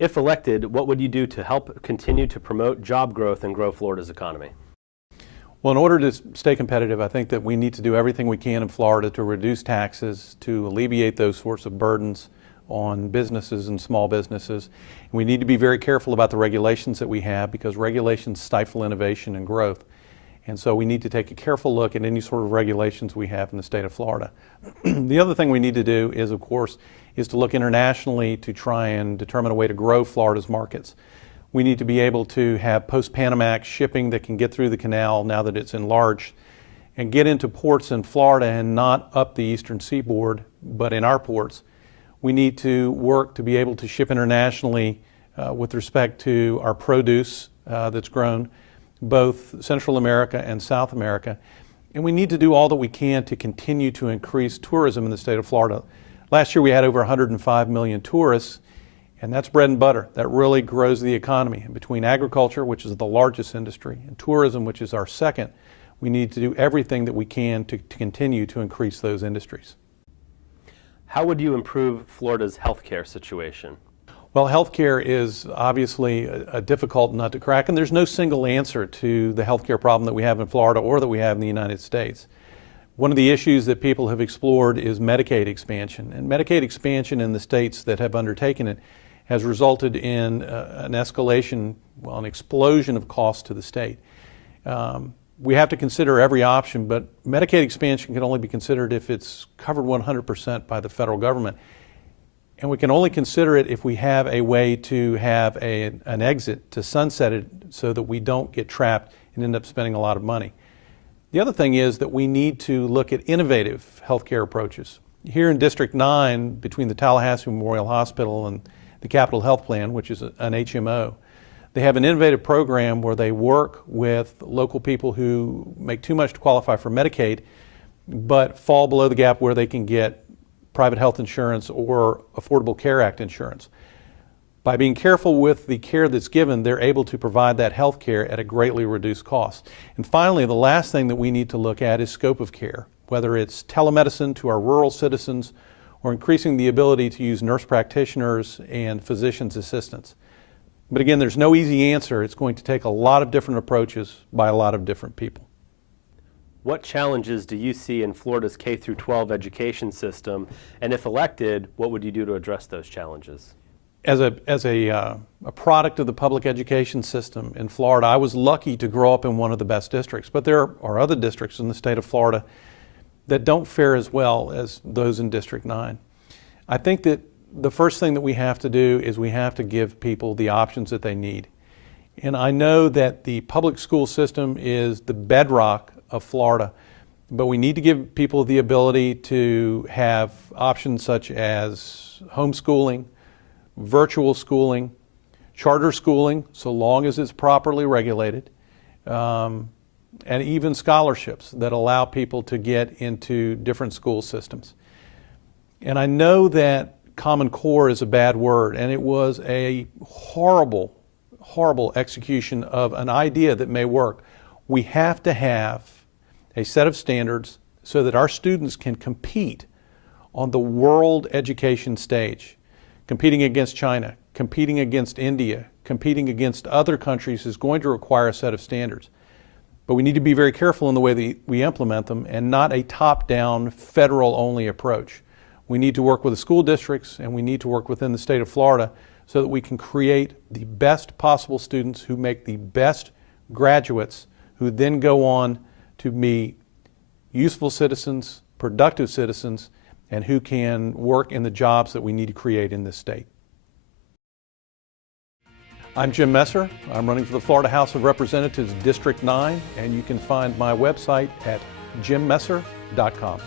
If elected, what would you do to help continue to promote job growth and grow Florida's economy? Well, in order to stay competitive, I think that we need to do everything we can in Florida to reduce taxes, to alleviate those sorts of burdens on businesses and small businesses. We need to be very careful about the regulations that we have, because regulations stifle innovation and growth. And so we need to take a careful look at any sort of regulations we have in the state of Florida. The other thing we need to do is, of course, is to look internationally to try and determine a way to grow Florida's markets. We need to be able to have post-Panamax shipping that can get through the canal now that it's enlarged and get into ports in Florida and not up the eastern seaboard, but in our ports. We need to work to be able to ship internationally with respect to our produce that's grown, both Central America and South America. And we need to do all that we can to continue to increase tourism in the state of Florida. Last year we had over 105 million tourists, and that's bread and butter. That really grows the economy. And between agriculture, which is the largest industry, and tourism, which is our second, we need to do everything that we can to continue to increase those industries. How would you improve Florida's healthcare situation? Well, healthcare is obviously a difficult nut to crack, and there's no single answer to the healthcare problem that we have in Florida or that we have in the United States. One of the issues that people have explored is Medicaid expansion, and Medicaid expansion in the states that have undertaken it has resulted in an escalation, well, an explosion of costs to the state. We have to consider every option, but Medicaid expansion can only be considered if it's covered 100% by the federal government. And we can only consider it if we have a way to have an exit, to sunset it, so that we don't get trapped and end up spending a lot of money. The other thing is that we need to look at innovative healthcare approaches. Here in District 9, between the Tallahassee Memorial Hospital and the Capital Health Plan, which is an HMO, they have an innovative program where they work with local people who make too much to qualify for Medicaid, but fall below the gap where they can get private health insurance or Affordable Care Act insurance. By being careful with the care that's given, they're able to provide that health care at a greatly reduced cost. And finally, the last thing that we need to look at is scope of care, whether it's telemedicine to our rural citizens or increasing the ability to use nurse practitioners and physician's assistants. But again, there's no easy answer. It's going to take a lot of different approaches by a lot of different people. What challenges do you see in Florida's K-12 education system? And if elected, what would you do to address those challenges? As a product of the public education system in Florida, I was lucky to grow up in one of the best districts, but there are other districts in the state of Florida that don't fare as well as those in District 9. I think that the first thing that we have to do is we have to give people the options that they need. And I know that the public school system is the bedrock of Florida, but we need to give people the ability to have options such as homeschooling, virtual schooling, charter schooling, so long as it's properly regulated, and even scholarships that allow people to get into different school systems. And I know that Common Core is a bad word, and it was a horrible, horrible execution of an idea that may work. We have to have a set of standards so that our students can compete on the world education stage. Competing against China, competing against India, competing against other countries is going to require a set of standards. But we need to be very careful in the way that we implement them, and not a top-down, federal-only approach. We need to work with the school districts, and we need to work within the state of Florida so that we can create the best possible students who make the best graduates, who then go on to be useful citizens, productive citizens, and who can work in the jobs that we need to create in this state. I'm Jim Messer. I'm running for the Florida House of Representatives, District 9, and you can find my website at jimmesser.com.